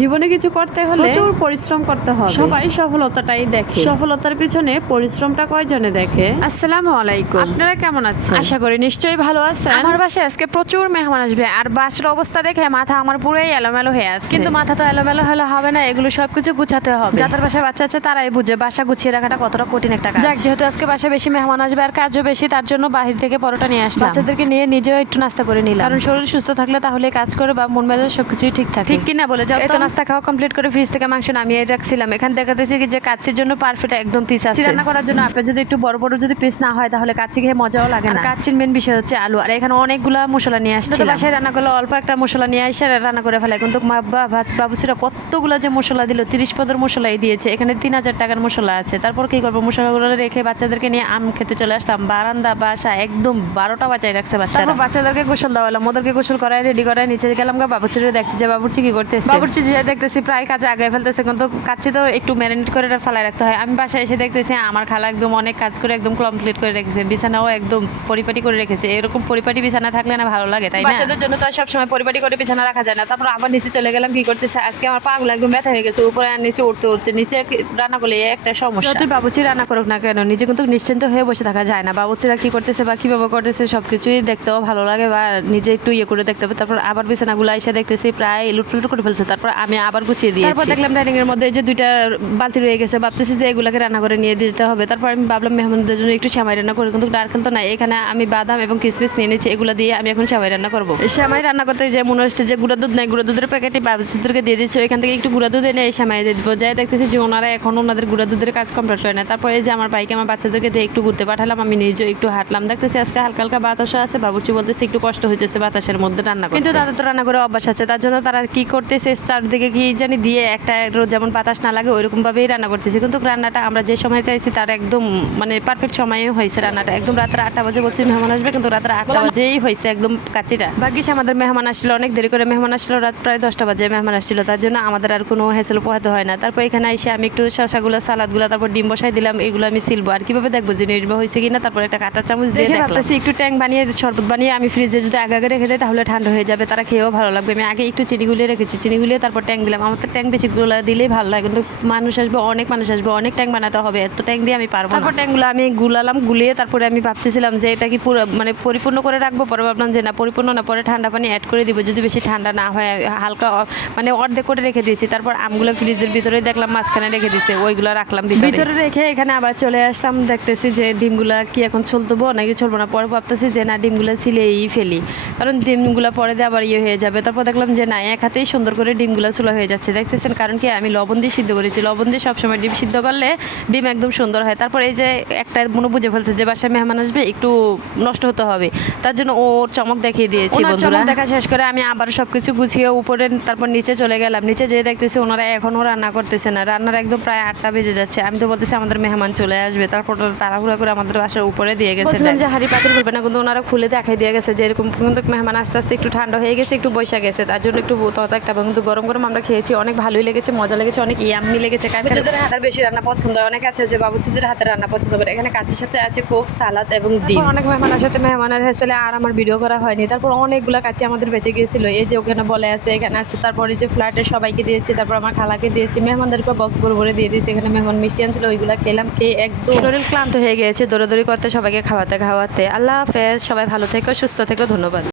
জীবনে কিছু করতে হলে প্রচুর পরিশ্রম করতে হবে। সবাই সফলতাটাই দেখে, সফলতার পিছনে পরিশ্রমটা কয়জনে দেখে। আসসালামু আলাইকুম, আপনারা কেমন আছেন? আশা করি নিশ্চয়ই ভালো আছেন। আমার বাসায় আজকে প্রচুর মেহমান আসবে, আর বাসার অবস্থা দেখে মাথা আমার পুরোই এলোমেলো হয়ে আছে। কিন্তু মাথা তো এলোমেলো হলে হবে না, এগুলো সবকিছু গুছাতে হবে। যাদের বাসায় বাচ্চা আছে তারাই বুঝে বাসা গুছিয়ে রাখাটা কতটা কঠিন একটা কাজ। যাক, যেহেতু আজকে বাসায় বেশি মেহমান আসবে আর কাজও বেশি, তার জন্য বাহির থেকে পরোটা নিয়ে আসলাম। বাচ্চাদেরকে নিয়ে নিজেও একটু নাস্তা করে নিলাম, কারণ শরীর সুস্থ থাকলে তাহলে কাজ করে বা মন মেজাজ সবকিছুই ঠিক থাকে। ঠিক কিনা বলে যাও। তো নাস্তা খাওয়া কমপ্লিট করে ফ্রিজ থেকে মাংস নামিয়ে রাখছিলাম। এখান দেখাতেছি যে কাচ্চির জন্য পারফেক্ট একদম পিস আছে। রান্না করার জন্য আপনার যদি একটু বড় বড় যদি পিস না হয় তাহলে কাচ্চি খেয়ে মজাও লাগে না। কাচ্চির মেন বিষয় হচ্ছে আলু, আর এখানে অনেকগুলা মশলা নিয়ে আসছে। বাসায় রান্না করলে অল্প একটা মশলা নিয়ে আসে রান্না করে ফেলে, কিন্তু বাবুসিরা কতগুলো যে মশলা দিল, 30-15 মশলাই দিয়েছে। এখানে 3000 টাকার মশলা আছে। তারপর কি করবো, মশলাগুলো রেখে বাচ্চাদেরকে নিয়ে আম খেতে চলে আসলাম। বারান্দা বাসা একদম 12টা বাজায় রাখছে বাচ্চারা। বাচ্চাদেরকে গোসল দেওয়ালাম, ওদেরকে গোসল করায় রেডি করায় নিচে গেলাম বাবুচিরে দেখতে, যে বাবুর্চি কি করতেছে। বাবুর্চি যে দেখতেছি প্রায় কাজে আগে ফেলতেছে, কিন্তু কাচ্চি তো একটু ম্যারিনেট করে ফেলায় রাখতে হয়। আমি বাসায় এসে দেখতেছি আমার খালা একদম অনেক কাজ করে একদম কমপ্লিট করে রেখেছে, বিছানাও একদম পরিপাটি করে রেখেছে। এরকম পরিপাটি বিছানা থাকলে না ভালো লাগে, তাই না? বাচ্চাদের জন্য তো সবসময় পরিপাটি করে বিছানা রাখা যায় না। তারপর আবার নিচে চলে গেলাম, কি করতেছে আজকে আমার পাগুলো একদম ব্যথা হয়ে গেছে, উপরে আর নিচে উঠতে উঠতে। নিচে রান্না করলে একটা সমস্যা, যতই বাবুচি রান্না করুক না কেন নিজে কিন্তু নিশ্চিন্ত হয়ে বসে থাকা যায় না। বাবুচিরা কি করতেছে বা কিভাবে করতেছে সবকিছুই দেখতেও ভালো লাগে, বা নিজে একটু ইয়ে করে দেখতে হবে। তারপর আবার বিছানাগুলো এসে দেখতেছি প্রায় লুটফুট করে ফেলছে। তারপর আমি আবার গুছিয়ে দিয়েছি। তারপর দেখলাম ডাইনিং এর মধ্যে যে 2টা বালতি রয়ে গেছে, ভাবতেছি যে এগুলোকে রান্না করে নিয়ে দিতে হবে। তারপর আমি ভাবলাম মেহমানদের জন্য একটু সেমাই রান্না করি, কিন্তু নারকেল তো না। এখানে আমি বাদাম এবং কিশমিশ নিয়ে নিচ্ছি, এগুলো দিয়ে আমি এখন সেমাই রান্না করবো। সেমাই রান্না করতে যে মনে হচ্ছে যে গুঁড়া দুধ নাই, গুঁড়া দুধের প্যাকেটে বাবুচিদেরকে দিয়ে দিচ্ছি। এখান থেকে একটু গুঁড়া দুধ এনে এই সেমাই দিয়ে দিবো। যাই দেখতেছি যে ওনারা এখন ওনাদের গুঁড়া দুধের কাজ কমপ্লিট করে না। তারপরে এই যে আমার ভাইকে আমার বাচ্চাদেরকে দিয়ে একটু ঘুরতে পাঠালাম, আমি নিজেও একটু হাঁটলাম। দেখতেছি আজকে হালকা হালকা বাতাসও আছে। বাবুর্চি বলতেছে একটু কষ্ট হইতেছে বাতাসের মধ্যে রান্না করতে, কিন্তু তাদের তো রান্না করে অভ্যাস আছে। তার জন্য তারা কি করতেছে চারদিকে কি জানি দিয়ে একটা যেমন বাতাস না লাগে ওইরকম ভাবেই রান্না করতেছে। কিন্তু রান্নাটা আমরা যে সময় চাইছি তার একদম মানে পারফেক্ট সময়ে হয়েছে রান্নাটা। একদম রাত্রে 8টা বাজে বলছি মেহমান আসবে, কিন্তু রাত্রে 8টা বাজেই হয়েছে একদম কাচ্চিটা। ভাগ্যিস আমাদের মেহমান আসছিল, অনেক দেরি করে মেহমান আসছিল, রাত প্রায় 10টা বাজে মেহমান আসছিল। তার জন্য আমাদের আর কোনো হেসেল পোহাতে হয় না। তারপর এখানে এসে আমি একটু শসাগুলো সালাদগুলো তারপর ডিম বসাই দিলাম। এগুলো আমি সিলবো, আর কিভাবে দেখবো যে নির্ভর হয়েছে কিনা। তারপর একটা কাঁটা চামচ দিয়ে ভাবতেছি একটু ট্যাং বানিয়ে শরবত বানিয়ে আমি ফ্রিজে যদি আগে রেখে দেয় তাহলে ঠান্ডা হয়ে যাবে, তারা খেয়েও ভালো লাগবে। আমি আগে একটু চিনি গুলিয়ে রেখেছি, চিনি গুলিয়ে তারপর ট্যাং দিলাম। আমার তো ট্যাং বেশি গুলা দিলেই ভালো লাগে, কিন্তু মানুষ আসবে, অনেক মানুষ আসবে, অনেক ট্যাং বানাতে হবে, এত ট্যাং দিয়ে আমি পারবো না। তারপর ট্যাংগুলো আমি গুলালাম, গুলিয়ে তারপরে আমি ভাবতেছিলাম যে এটা কি পুরো মানে পরিপূর্ণ করে রাখবো। পরে ভাবলাম যে না, পরিপূর্ণ না, পরে ঠান্ডা পানি অ্যাড করে দিব যদি বেশি ঠান্ডা না হয়। হালকা মানে অর্ধেক করে রেখে দিয়েছি। তারপর আমগুলো ফ্রিজের ভিতরে দেখলাম মাঝখানে রেখে দিয়েছে, ওইগুলো রাখলাম ভিতরে রেখে এখানে আবার চলে আসলাম। দেখতেছি যে ডিমগুলা কি এখন চলতবো নাকি চলবো না। পরে ভাবতেছি যে না, ডিমগুলো ছিলেই ফেলি, কারণ ডিমগুলো পরে দিয়ে আবার ইয়ে হয়ে যাবে। তারপর দেখলাম যে না, এক হাতেই সুন্দর করে ডিমগুলো চুলা হয়ে যাচ্ছে, দেখতেছেন। কারণ কি আমি লবণ দিয়ে সিদ্ধ করেছি, লবণ দিয়ে সবসময় ডিম সিদ্ধ করলে ডিম একদম সুন্দর হয়। তারপর এই যে একটা মনে বুঝে ফেলছে যে বাসায় মেহমান আসবে, একটু নষ্ট হতে হবে, তার জন্য ওর চমক দেখিয়ে দিয়েছি। চমক দেখা শেষ করে আমি আবার সবকিছু গুছিয়ে উপরে তারপর নিচে চলে গেলাম। নিচে যেয়ে দেখতেছি ওনারা এখনও রান্না করতেছে না, রান্নার একদম প্রায় 8টা বেজে যাচ্ছে। আমি তো বলতেছি আমাদের মেহমান চলে আসবে, তারপর তাড়াহুড়া করে আমাদের বাসার উপরে দিয়ে গেছে যে হাড়ি পাতিল করবে না, কিন্তু ওনারা খুলে দেখাই দিয়ে গেছে যে এরকম। কিন্তু মেহমান আস্তে আস্তে একটু ঠান্ডা হয়ে গেছে, একটু বৈশা গেছে, তার জন্য একটু তত একটা, কিন্তু গরম গরম আমরা খেয়েছি, অনেক ভালোই লেগেছে, মজা লেগেছে, অনেক ইয়াম্মি লেগেছে। বাচ্চাদের হাতের বেশি রান্না পছন্দ, অনেক আছে যে বাবুচিদের হাতে রান্না পছন্দ করে। এখানে কাচ্চির সাথে আছে কোক, সালাদ এবং ডিম। অনেক মেহমানের সাথে মেহমানের হেসেলে আর আমার ভিডিও করা হয়নি। তারপর অনেকগুলো কাচ্চি আমাদের বেঁচে গিয়েছিল, এই যে ওখানে বলে আছে, এখানে আছে। তারপরে যে ফ্ল্যাটের সবাইকে দিয়েছি, তারপর আমার খালাকে দিয়েছি, মেহমানদেরকে বক্স ভরে দিয়ে দিয়েছি। এখানে মেহমান মিষ্টি আনছিল, ওইগুলো খেলাম, খেয়ে একদম শরীর ক্লান্ত হয়ে গিয়েছে দৌড়াদৌড়ি করতে, সবাইকে খাওয়াতে। আল্লাহ হাফেজ, সবাই ভালো থেকো, সুস্থ থেকো, ধন্যবাদ।